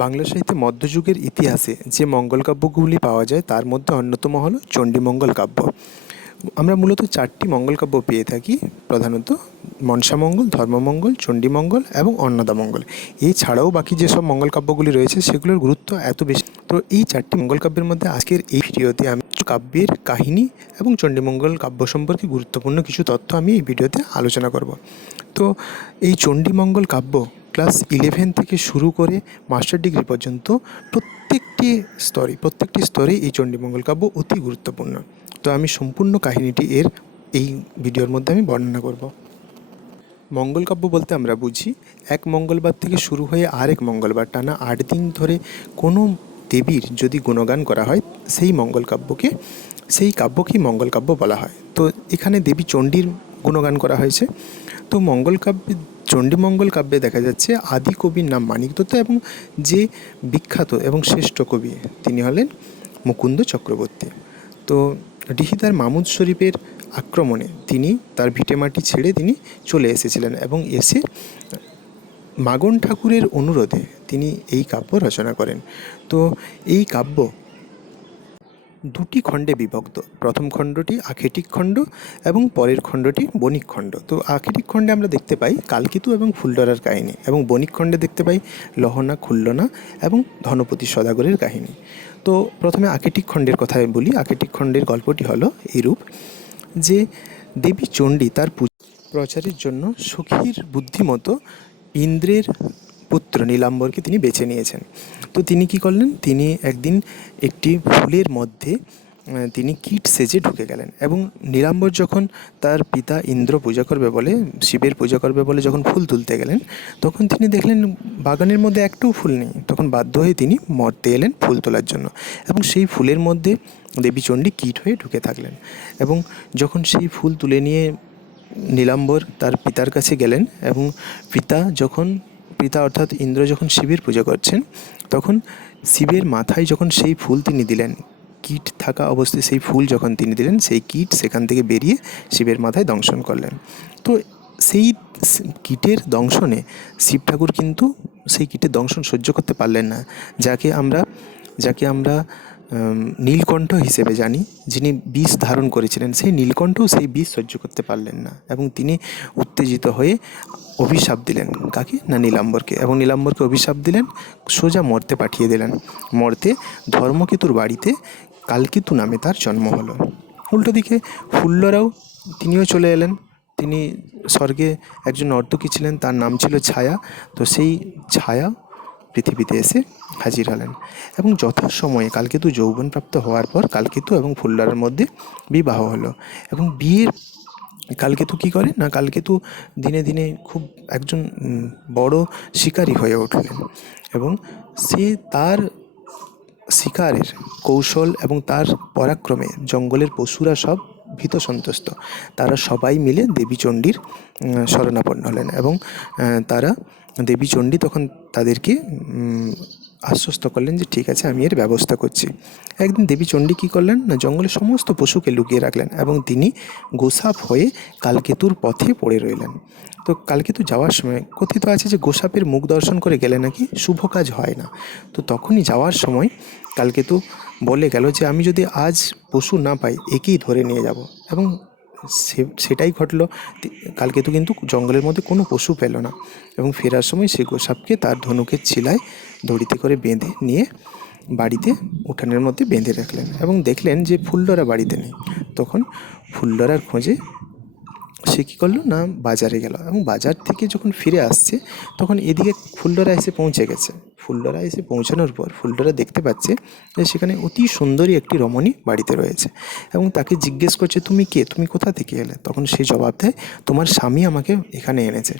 বাংলা সাহিত্যে মধ্যযুগের ইতিহাসে যে মঙ্গল কাব্যগুলি পাওয়া যায়, তার মধ্যে অন্যতম হলো চণ্ডীমঙ্গল কাব্য। আমরা মূলত চারটি মঙ্গল কাব্য পেয়ে থাকি, প্রধানত মনসামঙ্গল, ধর্মমঙ্গল, চণ্ডীমঙ্গল এবং অন্নদামঙ্গল। এছাড়াও বাকি যেসব মঙ্গল কাব্যগুলি রয়েছে, সেগুলোর গুরুত্ব এত বেশি। তো এই চারটি মঙ্গল কাব্যের মধ্যে আজকের এই ভিডিওতে আমি কাব্যের কাহিনী এবং চণ্ডীমঙ্গল কাব্য সম্পর্কে গুরুত্বপূর্ণ কিছু তথ্য আমি এই ভিডিওতে আলোচনা করব। তো এই চণ্ডীমঙ্গল কাব্য ক্লাস ইলেভেন থেকে শুরু করে মাস্টার ডিগ্রি পর্যন্ত প্রত্যেকটি স্তরে প্রত্যেকটি স্তরে এই চণ্ডীমঙ্গল কাব্য অতি গুরুত্বপূর্ণ। তো আমি সম্পূর্ণ কাহিনীটি এর এই ভিডিওর মধ্যে আমি বর্ণনা করব। মঙ্গল কাব্য বলতে আমরা বুঝি, এক মঙ্গলবার থেকে শুরু হয়ে আরেক মঙ্গলবার টানা আট দিন ধরে কোনো দেবীর যদি গুণগান করা হয়, সেই মঙ্গল কাব্যকে, সেই কাব্যকেই মঙ্গল কাব্য বলা হয়। তো এখানে দেবী চণ্ডীর গুণগান করা হয়েছে। তো মঙ্গল কাব্যে চণ্ডীমঙ্গল কাব্যে দেখা যাচ্ছে আদি কবির নাম মানিক দত্ত এবং যে বিখ্যাত এবং শ্রেষ্ঠ কবি তিনি হলেন মুকুন্দ চক্রবর্তী। তো ডিহিদার মামুদ শরীফের আক্রমণে তিনি তার ভিটেমাটি ছেড়ে তিনি চলে এসেছিলেন এবং এসে মাগন ঠাকুরের অনুরোধে তিনি এই কাব্য রচনা করেন। তো এই কাব্য দুটি খণ্ডে বিভক্ত। প্রথম খণ্ডটি আখেটিক খণ্ড এবং পরের খণ্ডটি বণিক খণ্ড। তো আখেটিক খণ্ডে আমরা দেখতে পাই কালকিতু এবং ফুলডরার কাহিনী এবং বণিক খণ্ডে দেখতে পাই লহনা, খুল্লনা এবং ধনপতি সদাগরের কাহিনী। তো প্রথমে আকেটিক খণ্ডের কথায় বলি। আকেটিক খণ্ডের গল্পটি হলো এরূপ যে দেবী চণ্ডী তার প্রচারের জন্য সখীর বুদ্ধিমতো ইন্দ্রের পুত্র নীলাম্বরকে তিনি বেছে নিয়েছেন। তো তিনি কি করলেন? তিনি একদিন একটি ফুলের মধ্যে তিনি কীট সেজে ঢুকে গেলেন এবং নীলাম্বর যখন তার পিতা ইন্দ্র পূজা করবে বলে, শিবের পূজা করবে বলে যখন ফুল তুলতে গেলেন, তখন তিনি দেখলেন বাগানের মধ্যে একটাও ফুল নেই। তখন বাধ্য হয়ে তিনি মর্তে এলেন ফুল তোলার জন্য এবং সেই ফুলের মধ্যে দেবী চণ্ডী কীট হয়ে ঢুকে থাকলেন এবং যখন সেই ফুল তুলে নিয়ে নীলাম্বর তার পিতার কাছে গেলেন এবং পিতা যখন পিতা অর্থাৎ ইন্দ্র যখন শিবের পূজা করছেন, তখন শিবের মাথায় যখন সেই ফুল তিনি দিলেন, কীট থাকা অবস্থায় সেই ফুল যখন তিনি দিলেন, সেই কীট সেখান থেকে বেরিয়ে শিবের মাথায় দংশন করলেন। তো সেই কীটের দংশনে শিব ঠাকুর কিন্তু সেই কীটের দংশন সহ্য করতে পারলেন না। যাকে আমরা যাকে আমরা নীলকণ্ঠ হিসেবে জানি, যিনি বিষ ধারণ করেছিলেন, সেই নীলকণ্ঠও সেই বিষ সহ্য করতে পারলেন না এবং তিনি উত্তেজিত হয়ে অভিশাপ দিলেন কাকে? না নীলাম্বরকে। এবং নীলাম্বরকে অভিশাপ দিলেন, সোজা মর্তে পাঠিয়ে দিলেন। মর্তে ধর্মকেতুর বাড়িতে কালকেতু নামে তার জন্ম হলো। উল্টো দিকে ফুল্লরাও তিনিও চলে এলেন। তিনি স্বর্গে একজন নর্তকী ছিলেন, তার নাম ছিল ছায়া। তো সেই ছায়া পৃথিবীতে এসে হাজির হলেন এবং যথাসময়ে কালকেতু যৌবনপ্রাপ্ত হওয়ার পর কালকেতু এবং ফুল্লারের মধ্যে বিবাহ হলো। এবং বিয়ের কালকেতু কী করে না, কালকেতু দিনে দিনে খুব একজন বড় শিকারী হয়ে উঠলেন এবং সে তার শিকারের কৌশল এবং তার পরাক্রমে জঙ্গলের পশুরা সব ভীত সন্তুষ্ট। তারা সবাই মিলে দেবী চণ্ডীর শরণাপন্ন হলেন এবং তারা দেবী চণ্ডী তখন তাদেরকে আশ্বস্ত করলেন যে, ঠিক আছে, আমি এর ব্যবস্থা করছি। একদিন দেবী চণ্ডী কী করলেন? না জঙ্গলের সমস্ত পশুকে লুকিয়ে রাখলেন এবং তিনি গোসাপ হয়ে কালকেতুর পথে পড়ে রইলেন। তো কালকেতু যাওয়ার সময় কথিত আছে যে, গোসাপের মুখ দর্শন করে গেলে নাকি শুভ কাজ হয় না। তো তখনই যাওয়ার সময় কালকেতু বলে গেল যে, আমি যদি আজ পশু না পাই, একেই ধরে নিয়ে যাব। এবং সেটাই ঘটলো। কালকে কালকেতু কিন্তু জঙ্গলের মধ্যে কোনো পশু পেল না এবং ফেরার সময় সে গোসাপকে তার ধনুকের চিলায় দড়িতে করে বেঁধে নিয়ে বাড়িতে উঠানের মধ্যে বেঁধে রাখলেন এবং দেখলেন যে ফুল্লরা বাড়িতে নেই। তখন ফুল্লরার খোঁজে সে কী করল? না, বাজারে গেল এবং বাজার থেকে যখন ফিরে আসছে, তখন এদিকে ফুল্লরা এসে পৌঁছে গেছে। ফুল্লরা এসে পৌঁছানোর পর ফুল্লরা দেখতে পাচ্ছে যে সেখানে অতি সুন্দরী একটি রমণী বাড়িতে রয়েছে এবং তাকে জিজ্ঞেস করছে, তুমি কে? তুমি কোথা থেকে এলে? তখন সে জবাব দেয়, তোমার স্বামী আমাকে এখানে এনেছে।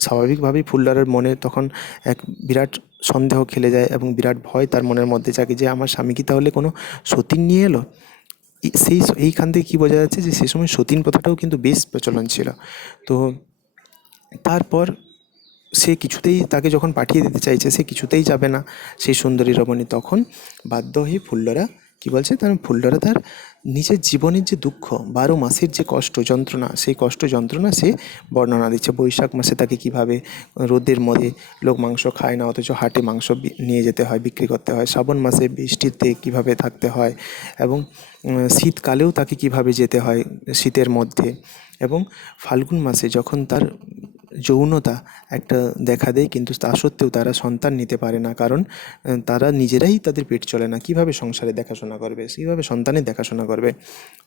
স্বাভাবিকভাবেই ফুল্লারের মনে তখন এক বিরাট সন্দেহ খেলে যায় এবং বিরাট ভয় তার মনের মধ্যে জাগে যে, আমার স্বামী কি তাহলে কোনো সতীন নিয়ে এলো? সেই এইখান থেকে কী বোঝা যাচ্ছে যে সে সময় সতীন প্রথাটাও কিন্তু বেশ প্রচলন ছিল। তো তারপর সে কিছুতেই তাকে যখন পাঠিয়ে দিতে চাইছে, সে কিছুতেই যাবে না। সেই সুন্দরী রমণী তখন বাধ্য হয়ে ফুল্লরা কি বলছে? তার ফুল্লরা তার নিজের জীবনের যে দুঃখ, বারো মাসের যে কষ্ট যন্ত্রণা, সেই কষ্ট যন্ত্রণা সে বর্ণনা দিচ্ছে। বৈশাখ মাসে তাকে কীভাবে রোদের মধ্যে লোক মাংস খায় না, অথচ হাটে মাংস নিয়ে যেতে হয়, বিক্রি করতে হয়। শ্রাবণ মাসে বৃষ্টিতে কীভাবে থাকতে হয় এবং শীতকালেও তাকে কীভাবে যেতে হয় শীতের মধ্যে। এবং ফাল্গুন মাসে যখন তার যৌনতা একটা দেখা দেয়, কিন্তু তা সত্ত্বেও তারা সন্তান নিতে পারে না। কারণ তারা নিজেরাই তাদের পেট চলে না। কীভাবে সংসারে দেখাশোনা করবে? কীভাবে সন্তানের দেখাশোনা করবে?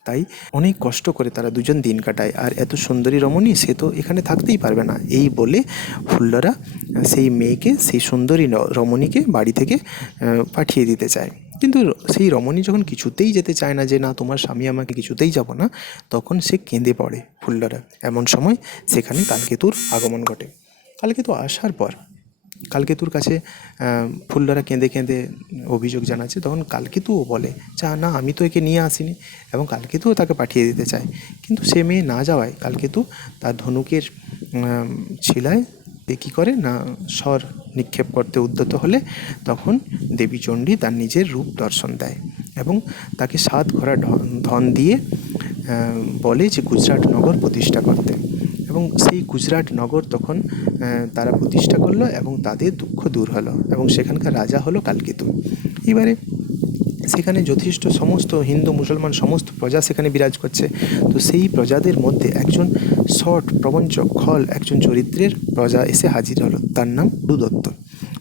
তাই অনেক কষ্ট করে তারা দুজন দিন কাটায়। আর এত সুন্দরী রমণী, সে তো এখানে থাকতেই পারবে না। এই বলে ফুল্লরা সেই মেয়েকে, সেই সুন্দরী রমণীকে বাড়ি থেকে পাঠিয়ে দিতে চায়। কিন্তু সেই রমণী যখন কিছুতেই যেতে চায় না যে, না, তোমার স্বামী আমাকে কিছুতেই যাব না, তখন সে কেঁদে পড়ে ফুল্লরা এমন সময় সেখানে কালকেতুর আগমন ঘটে। কালকেতু আসার পর কালকেতুর কাছে ফুল্লরা কেঁদে কেঁদে অভিযোগ জানাচ্ছে। তখন কালকেতুও বলে, যা, না, আমি তো একে নিয়ে আসিনি। এবং কালকেতুও তাকে পাঠিয়ে দিতে চায়। কিন্তু সে মেয়ে না যাওয়ায় কালকেতু তার ধনুকের শিলায় এ কী করে? না, স্বর নিক্ষেপ করতে উদ্যত হলে তখন দেবী চণ্ডী তার নিজের রূপ দর্শন দেয় এবং তাকে সাত ঘোড়া ধন দিয়ে বলে যে গুজরাট নগর প্রতিষ্ঠা করতে। এবং সেই গুজরাট নগর তখন তারা প্রতিষ্ঠা করল এবং তাদের দুঃখ দূর হলো এবং সেখানকার রাজা হলো কালকেতু। এবারে সেখানে যথেষ্ট সমস্ত হিন্দু, মুসলমান, সমস্ত প্রজা সেখানে বিরাজ করছে। তো সেই প্রজাদের মধ্যে একজন শর্ট প্রবঞ্চক খল, একজন চরিত্রের প্রজা এসে হাজির হলো, তার নাম দত্ত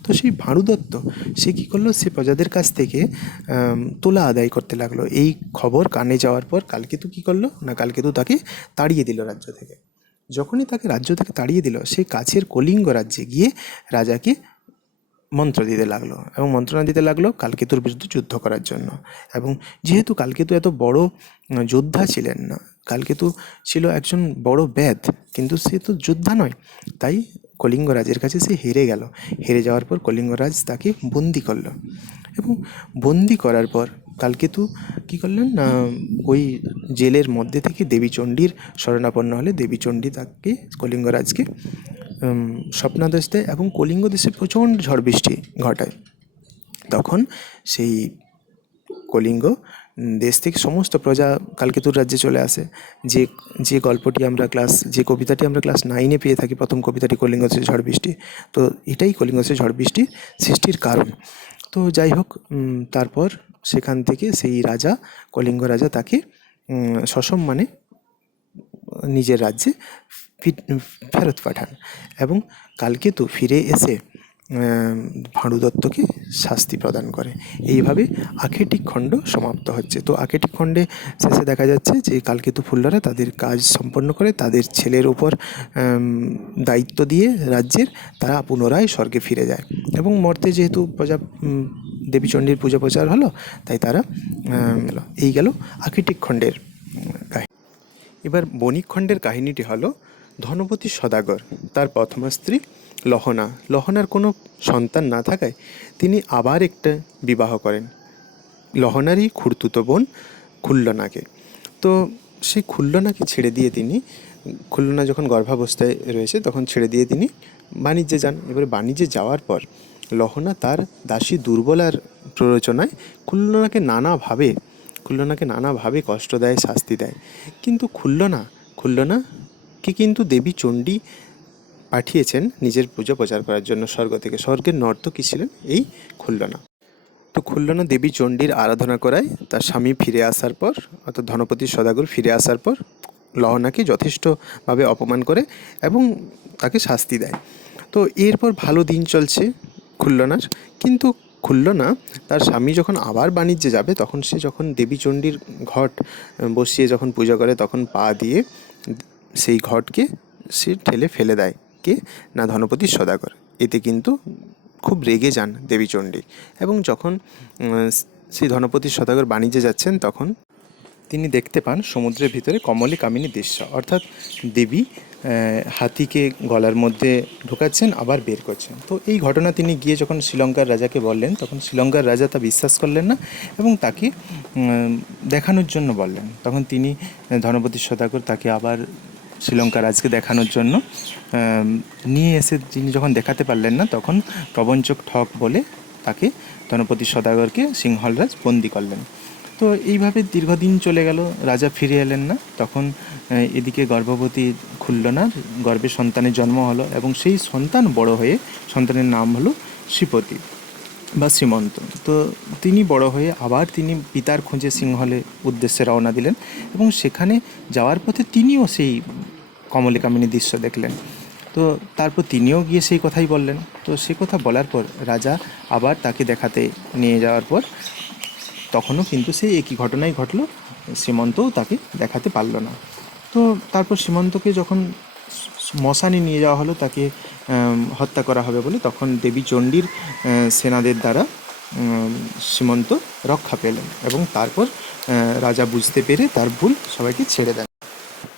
তো সেই ভাঁড়ু দত্ত সে কী করল? সে প্রজাদের কাছ থেকে তোলা আদায় করতে লাগল। এই খবর কানে যাওয়ার পর কালকেতু কী করল? না, কালকেতু তাকে তাড়িয়ে দিল রাজ্য থেকে। যখনই তাকে রাজ্য থেকে তাড়িয়ে দিল, সে কাছের কলিঙ্গ রাজ্যে গিয়ে রাজাকে মন্ত্র দিতে লাগল এবং মন্ত্রণা দিতে লাগল কালকেতুর বিরুদ্ধে যুদ্ধ করার জন্য। এবং যেহেতু কালকেতু এত বড় যোদ্ধা ছিলেন না কালকেতু ছিল একজন বড় ব্যাধ, কিন্তু সে তো যোদ্ধা নয়। তাই কলিঙ্গ রাজের কাছে সে হেরে গেল। হেরে যাওয়ার পর কলিঙ্গরাজ তাকে বন্দি করল এবং বন্দি করার পর কালকেতু কী করলেন, না, ওই জেলের মধ্যে থেকে দেবীচণ্ডীর শরণাপন্ন হলে দেবীচণ্ডী তাকে কলিঙ্গরাজকে স্বপ্নাদেশ দেয় এবং কলিঙ্গ দেশে প্রচণ্ড ঝড় বৃষ্টি ঘটায়। তখন সেই কলিঙ্গ দেশ থেকে সমস্ত প্রজা কালকেতুর রাজ্যে চলে আসে। যে যে গল্পটি আমরা ক্লাস যে কবিতাটি আমরা ক্লাস নাইনে পেয়ে থাকি, প্রথম কবিতাটি কলিঙ্গ দেশে ঝড় বৃষ্টি, তো এটাই কলিঙ্গ দেশে ঝড় বৃষ্টি সৃষ্টির কারণ। তো যাই হোক তারপর সেখান থেকে সেই রাজা, কলিঙ্গ রাজা তাকে সসম্মানে নিজের রাজ্যে ফেরত পাঠান এবং কালকেতু ফিরে এসে ভাঁড়ু দত্তকে শাস্তি প্রদান করে। এইভাবে আখেটিক খণ্ড সমাপ্ত হচ্ছে। তো আখেটিক খণ্ডে শেষে দেখা যাচ্ছে যে কালকেতু ফুল্লরা তাদের কাজ সম্পন্ন করে তাদের ছেলের আম, দায়িত্ব দিয়ে রাজ্যের তারা পুনরায় স্বর্গে ফিরে যায়। এবং মর্তে যেহেতু প্রজা দেবীচণ্ডীর পূজা প্রচার হলো তাই তারা এই গেল আখেটিক খণ্ডের কাহিনী। এবার বণিক খণ্ডের কাহিনীটি হলো ধনপতি সদাগর, তার প্রথম স্ত্রী লহনা। লহনার কোনো সন্তান না থাকায় তিনি আবার একটা বিবাহ করেন। লহনারই খুড়তুতো বোন খুল্লনাকে। তো সেই খুল্লনাকে ছেড়ে দিয়ে তিনি, খুল্লনা যখন গর্ভাবস্থায় রয়েছে তখন ছেড়ে দিয়ে তিনি বাণিজ্যে যান। এবারে বাণিজ্যে যাওয়ার পর লহনা তার দাসী দুর্বলার প্ররোচনায় খুল্লনাকে নানাভাবে খুল্লনাকে নানাভাবে কষ্ট দেয়, শাস্তি দেয়। কিন্তু খুল্লনা খুল্লনা খুল্লনাকে কিন্তু দেবী চণ্ডী পাঠিয়েছেন নিজের পুজো প্রচার করার জন্য স্বর্গ থেকে। স্বর্গের নর্তকী ছিলেন? এই খুল্লনা তো খুল্লনা দেবী চণ্ডীর আরাধনা করায় তার স্বামী ফিরে আসার পর, অর্থাৎ ধনপতি সদাগর ফিরে আসার পর, লহনাকে যথেষ্টভাবে অপমান করে এবং তাকে শাস্তি দেয়। তো এরপর ভালো দিন চলছে খুল্লনার কিন্তু খুল্লনা তার স্বামী যখন আবার বাণিজ্যে যাবে, তখন সে যখন দেবী চণ্ডীর ঘট বসিয়ে যখন পূজা করে, তখন পা দিয়ে সেই ঘটকে সে ঠেলে ফেলে দেয়, কে? না ধনপতি সদাগর। এতে কিন্তু খুব রেগে যান দেবীচণ্ডী এবং যখন সেই ধনপতি সদাগর বাণিজ্যে যাচ্ছেন তখন তিনি দেখতে পান সমুদ্রের ভিতরে কমলী কামিনী দৃশ্য। অর্থাৎ দেবী হাতিকে গলার মধ্যে ঢোকাচ্ছেন, আবার বের করছেন। তো এই ঘটনা তিনি গিয়ে যখন শ্রীলঙ্কার রাজাকে বললেন, তখন শ্রীলঙ্কার রাজা তা বিশ্বাস করলেন না এবং তাকে দেখানোর জন্য বললেন। তখন তিনি ধনপতি সদাগর তাকে আবার শ্রীলঙ্কা রাজকে দেখানোর জন্য। নিয়ে এসে তিনি যখন দেখাতে পারলেন না, তখন প্রবঞ্চক ঠক বলে তাকে ধনপতি সদাগরকে সিংহলরাজ বন্দি করলেন। তো এইভাবে দীর্ঘদিন চলে গেল, রাজা ফিরে এলেন না। তখন এদিকে গর্ভবতী খুলল না গর্ভে সন্তানের জন্ম হলো এবং সেই সন্তান বড় হয়ে সন্তানের নাম হলো শ্রীপতি বা শ্রীমন্ত। তো তিনি বড় হয়ে আবার তিনি পিতার খোঁজে সিংহলে উদ্দেশ্যে রওনা দিলেন এবং সেখানে যাওয়ার পথে তিনিও সেই কমলিকামিনী দৃশ্য দেখলেন। তো তারপর তিনিও গিয়ে সেই কথাই বললেন। তো সে কথা বলার পর রাজা আবার তাকে দেখাতে নিয়ে যাওয়ার পর তখনও কিন্তু সেই একই ঘটনাই ঘটলো। শ্রীমন্তও তাকে দেখাতে পারল না। তো তারপর সীমন্তকে যখন মশানি নিয়ে যাওয়া হলো তাকে হত্যা করা হবে বলে তখন দেবী চণ্ডীর সেনাদের দ্বারা উম, সীমন্ত রক্ষা পেলেন এবং তারপর রাজা বুঝতে পেরে তার ভুল সবাইকে ছেড়ে দেন।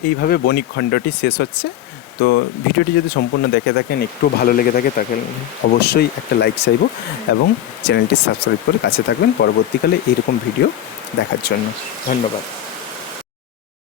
এইভাবে বণিক খণ্ডটি শেষ হচ্ছে। তো ভিডিওটি যদি সম্পূর্ণ দেখে থাকেন, একটু ভালো লেগে থাকে, তাকে অবশ্যই একটা লাইক চাইব এবং চ্যানেলটি সাবস্ক্রাইব করে কাছে থাকবেন। পরবর্তীকালে এইরকম ভিডিও দেখার জন্য। ধন্যবাদ।